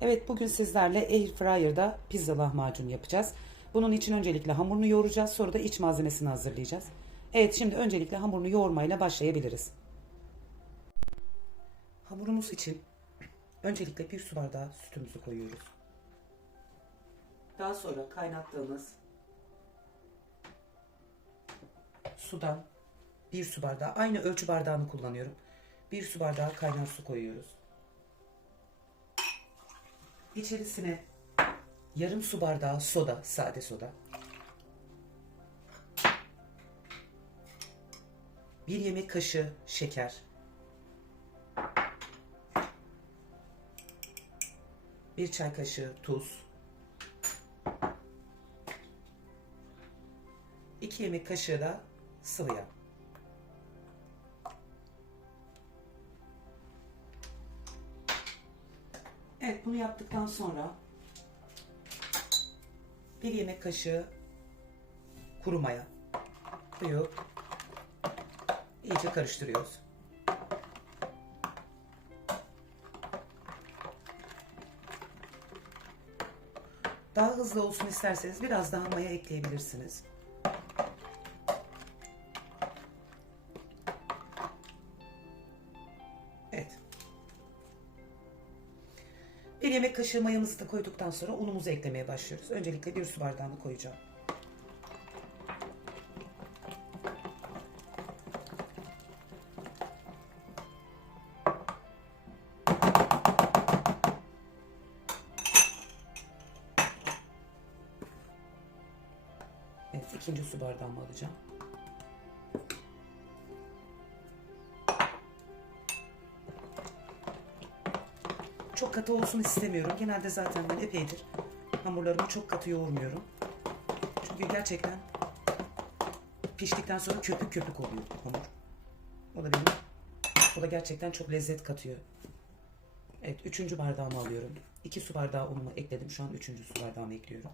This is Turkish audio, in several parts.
Evet bugün sizlerle Air Fryer'da pizza lahmacun yapacağız. Bunun için öncelikle hamurunu yoğuracağız sonra da iç malzemesini hazırlayacağız. Evet şimdi öncelikle hamurunu yoğurmayla başlayabiliriz. Hamurumuz için öncelikle bir su bardağı sütümüzü koyuyoruz. Daha sonra kaynattığımız sudan bir su bardağı aynı ölçü bardağını kullanıyorum. Bir su bardağı kaynar su koyuyoruz. İçerisine yarım su bardağı soda, sade soda. Bir yemek kaşığı şeker. Bir çay kaşığı tuz. 2 yemek kaşığı da sıvı yağ. Evet bunu yaptıktan sonra bir yemek kaşığı kuru maya koyup iyice karıştırıyoruz. Daha hızlı olsun isterseniz biraz daha maya ekleyebilirsiniz. Kaşığı mayamızı da koyduktan sonra unumuzu eklemeye başlıyoruz. Öncelikle bir su bardağını koyacağım. Evet, ikinci su bardağımı alacağım. Katı olsun istemiyorum. Genelde zaten ben epeydir hamurlarımı çok katı yoğurmuyorum. Çünkü gerçekten piştikten sonra köpük köpük oluyor hamur. O da benim, o da gerçekten çok lezzet katıyor. Evet, üçüncü bardağımı alıyorum. İki su bardağı unumu ekledim. Şu an üçüncü su bardağımı ekliyorum.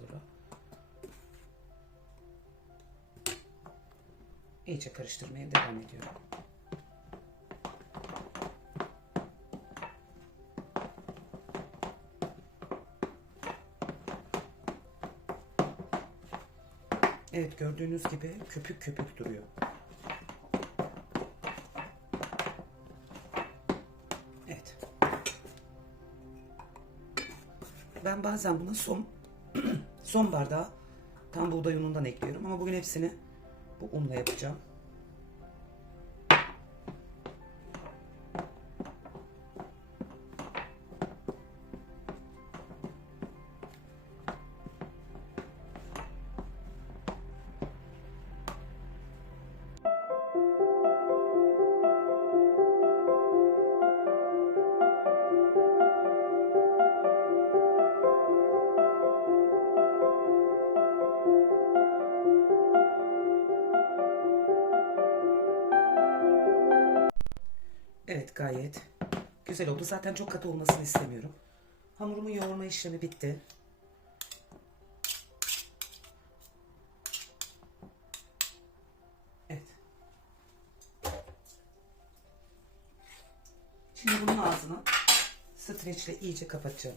Sonra iyice karıştırmaya devam ediyorum. Evet gördüğünüz gibi köpük köpük duruyor. Evet. Ben bazen buna son son bardağı tam buğday unundan ekliyorum ama bugün hepsini bu unla yapacağım. Evet gayet güzel oldu. Zaten çok katı olmasını istemiyorum. Hamurumun yoğurma işlemi bitti. Evet. Şimdi bunun ağzını streçle iyice kapatacağım.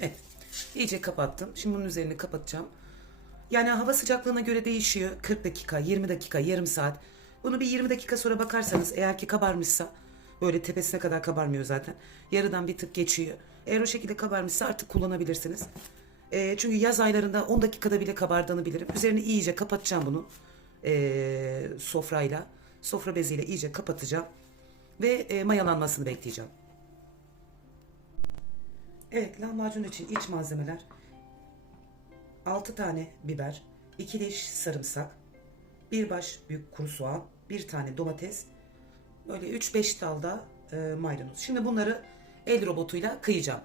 Evet. İyice kapattım. Şimdi bunun üzerini kapatacağım. Yani hava sıcaklığına göre değişiyor. 40 dakika, 20 dakika, yarım saat. Bunu bir 20 dakika sonra bakarsanız eğer ki kabarmışsa böyle tepesine kadar kabarmıyor zaten. Yarıdan bir tık geçiyor. Eğer o şekilde kabarmışsa artık kullanabilirsiniz. Ee, çünkü yaz aylarında 10 dakikada bile kabardığını bilirim. Üzerini iyice kapatacağım bunu. Ee, sofrayla. Sofra beziyle iyice kapatacağım. Ve e, mayalanmasını bekleyeceğim. Evet lahmacun için iç malzemeler 6 tane biber, 2 diş sarımsak, bir baş büyük kuru soğan, bir tane domates, böyle 3-5 dalda e, maydanoz. Şimdi bunları el robotuyla kıyacağım.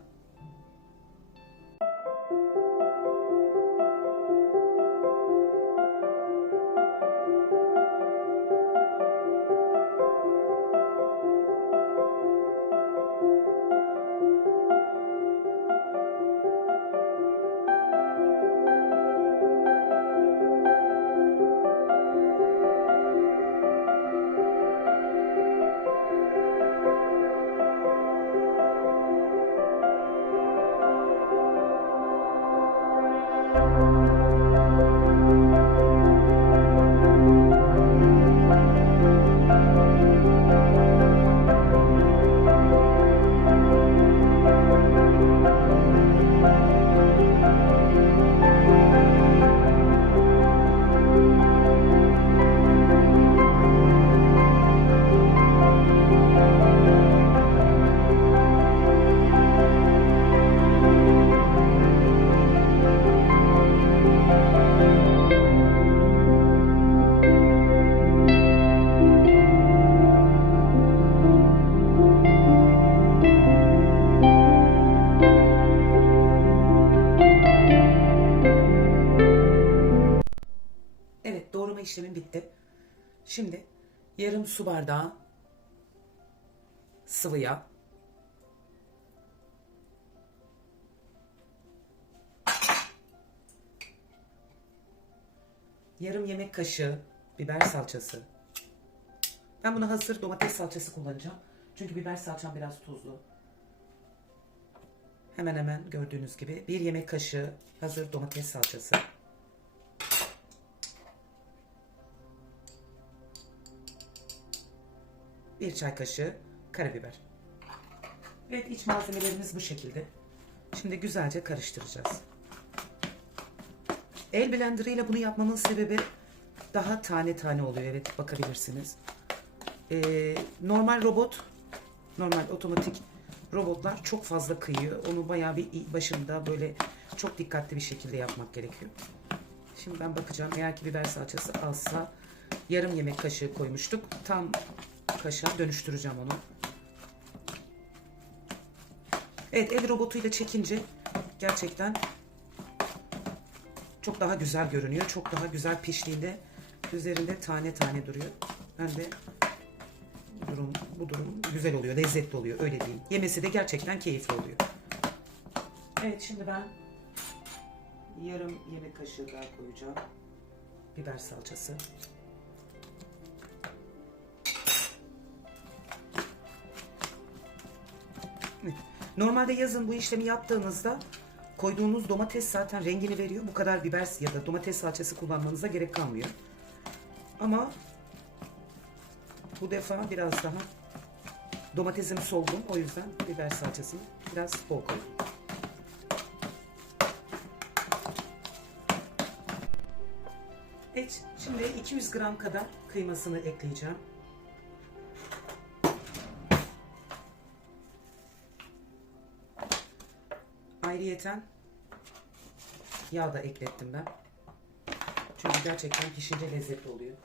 Yarım su bardağı sıvı yağ. Yarım yemek kaşığı biber salçası. Ben buna hazır domates salçası kullanacağım. Çünkü biber salçam biraz tuzlu. Hemen hemen gördüğünüz gibi bir yemek kaşığı hazır domates salçası. Bir çay kaşığı karabiber. Evet iç malzemelerimiz bu şekilde. Şimdi güzelce karıştıracağız. El blender ile bunu yapmamın sebebi daha tane tane oluyor. Evet bakabilirsiniz. Ee, normal robot, normal otomatik robotlar çok fazla kıyıyor. Onu bayağı bir başında böyle çok dikkatli bir şekilde yapmak gerekiyor. Şimdi ben bakacağım. Eğer ki biber salçası azsa yarım yemek kaşığı koymuştuk. Tam kaşığa dönüştüreceğim onu. Evet el robotuyla çekince gerçekten çok daha güzel görünüyor. Çok daha güzel piştiğinde üzerinde tane tane duruyor. Ben de durum, bu durum güzel oluyor, lezzetli oluyor öyle diyeyim. Yemesi de gerçekten keyifli oluyor. Evet şimdi ben yarım yemek kaşığı daha koyacağım. Biber salçası. Normalde yazın bu işlemi yaptığınızda koyduğunuz domates zaten rengini veriyor. Bu kadar biber ya da domates salçası kullanmanıza gerek kalmıyor. Ama bu defa biraz daha domatesim solgun. O yüzden biber salçasını biraz bol koydum. Evet, şimdi 200 gram kadar kıymasını ekleyeceğim. Ayrıyeten yağ da eklettim ben. Çünkü gerçekten pişince lezzetli oluyor.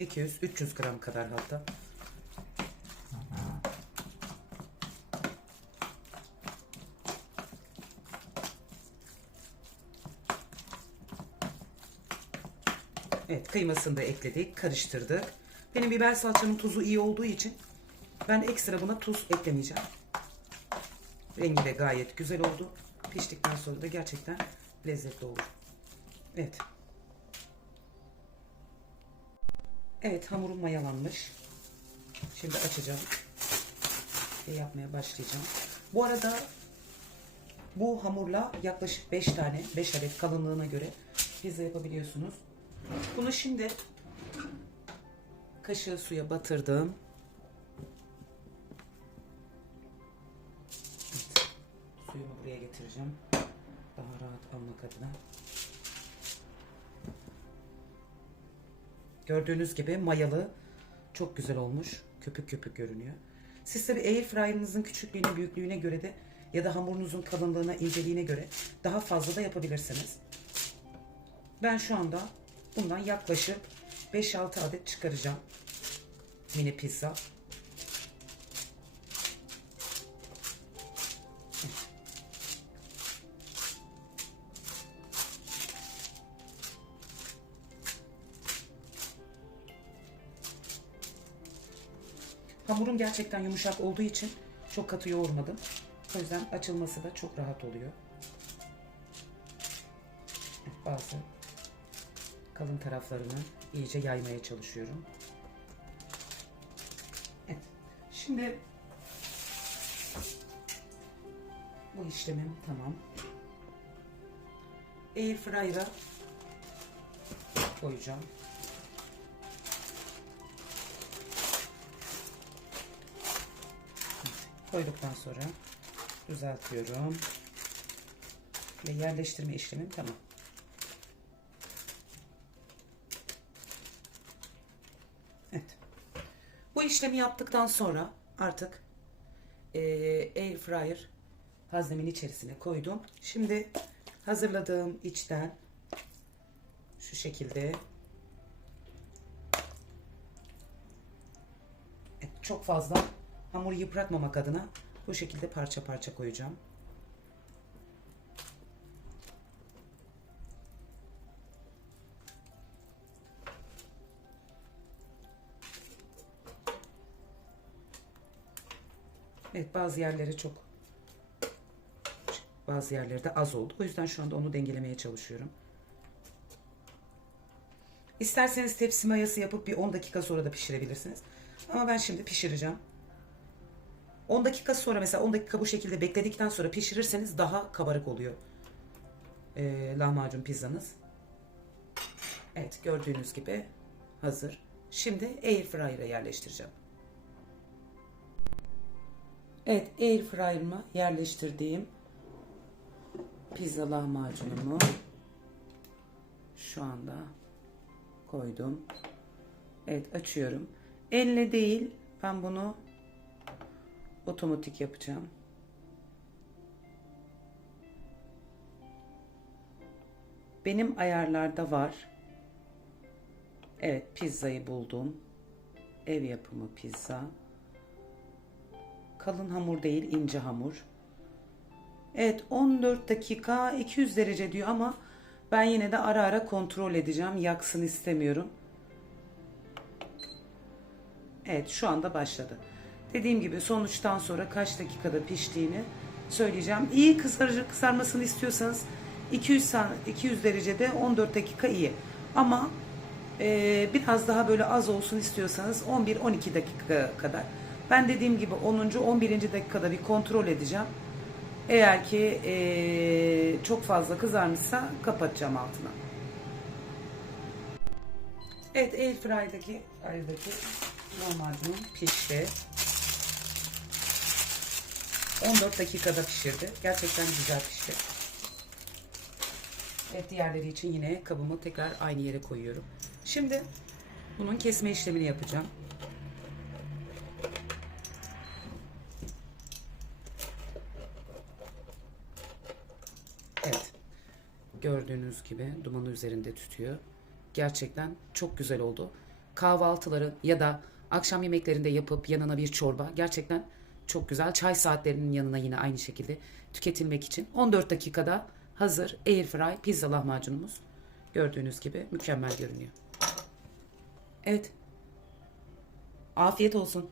...200-300 gram kadar hatta. Kıymasını da ekledik, karıştırdık. Benim biber salçamın tuzu iyi olduğu için ben ekstra buna tuz eklemeyeceğim. Rengi de gayet güzel oldu. Piştikten sonra da gerçekten lezzetli olur. Evet. Evet hamurum mayalanmış. Şimdi açacağım. Ve yapmaya başlayacağım. Bu arada bu hamurla yaklaşık 5 tane, 5 adet kalınlığına göre pizza yapabiliyorsunuz. Bunu şimdi kaşığı suya batırdım. Evet, suyumu buraya getireceğim. Daha rahat almak adına. Gördüğünüz gibi mayalı Çok güzel olmuş. Köpük köpük görünüyor. Siz tabi air fryer'ınızın küçüklüğüne, büyüklüğüne göre de ya da hamurunuzun kalınlığına, inceliğine göre daha fazla da yapabilirsiniz. Ben şu anda bundan yaklaşık 5-6 adet çıkaracağım. Mini pizza. Hamurum gerçekten yumuşak olduğu için çok katı yoğurmadım. O yüzden açılması da çok rahat oluyor. Bazı kalın taraflarını iyice yaymaya çalışıyorum. Evet. Şimdi bu işlemim tamam. Air fryer'a koyacağım. Koyduktan sonra düzeltiyorum. Ve yerleştirme işlemim tamam. İşlemi yaptıktan sonra artık eee air fryer haznemin içerisine koydum. Şimdi hazırladığım içten şu şekilde Evet, çok fazla hamuru yıpratmamak adına bu şekilde parça parça koyacağım. Evet bazı yerleri çok bazı yerleri de az oldu. O yüzden şu anda onu dengelemeye çalışıyorum. İsterseniz tepsi mayası yapıp bir 10 dakika sonra da pişirebilirsiniz. Ama ben şimdi pişireceğim. 10 dakika sonra mesela 10 dakika bu şekilde bekledikten sonra pişirirseniz daha kabarık oluyor. Ee, lahmacun pizzanız. Evet gördüğünüz gibi hazır. Şimdi air fryer'a yerleştireceğim. Evet air fryer'ıma yerleştirdiğim pizza lahmacunumu şu anda koydum. Evet açıyorum. Elle değil ben bunu otomatik yapacağım. Benim ayarlarda var. Evet pizzayı buldum. Ev yapımı pizza. Kalın hamur değil ince hamur. Evet 14 dakika 200 derece diyor ama ben yine de ara ara kontrol edeceğim. Yaksın istemiyorum. Evet şu anda başladı. Dediğim gibi sonuçtan sonra kaç dakikada piştiğini söyleyeceğim. İyi kızarıcı kızarmasını istiyorsanız 200 san- 200 derecede 14 dakika iyi. Ama e, biraz daha böyle az olsun istiyorsanız 11-12 dakika kadar. Ben dediğim gibi 10. 11. dakikada bir kontrol edeceğim. Eğer ki e, çok fazla kızarmışsa kapatacağım altına. Evet Airfryer'daki ayrıdaki lahmacunum pişti. 14 dakikada pişirdi. Gerçekten güzel pişti. Evet diğerleri için yine kabımı tekrar aynı yere koyuyorum. Şimdi bunun kesme işlemini yapacağım. Evet. Gördüğünüz gibi dumanı üzerinde tutuyor. Gerçekten çok güzel oldu. Kahvaltıları ya da akşam yemeklerinde yapıp yanına bir çorba gerçekten çok güzel. Çay saatlerinin yanına yine aynı şekilde tüketilmek için 14 dakikada hazır airfry pizza lahmacunumuz. Gördüğünüz gibi mükemmel görünüyor. Evet. Afiyet olsun.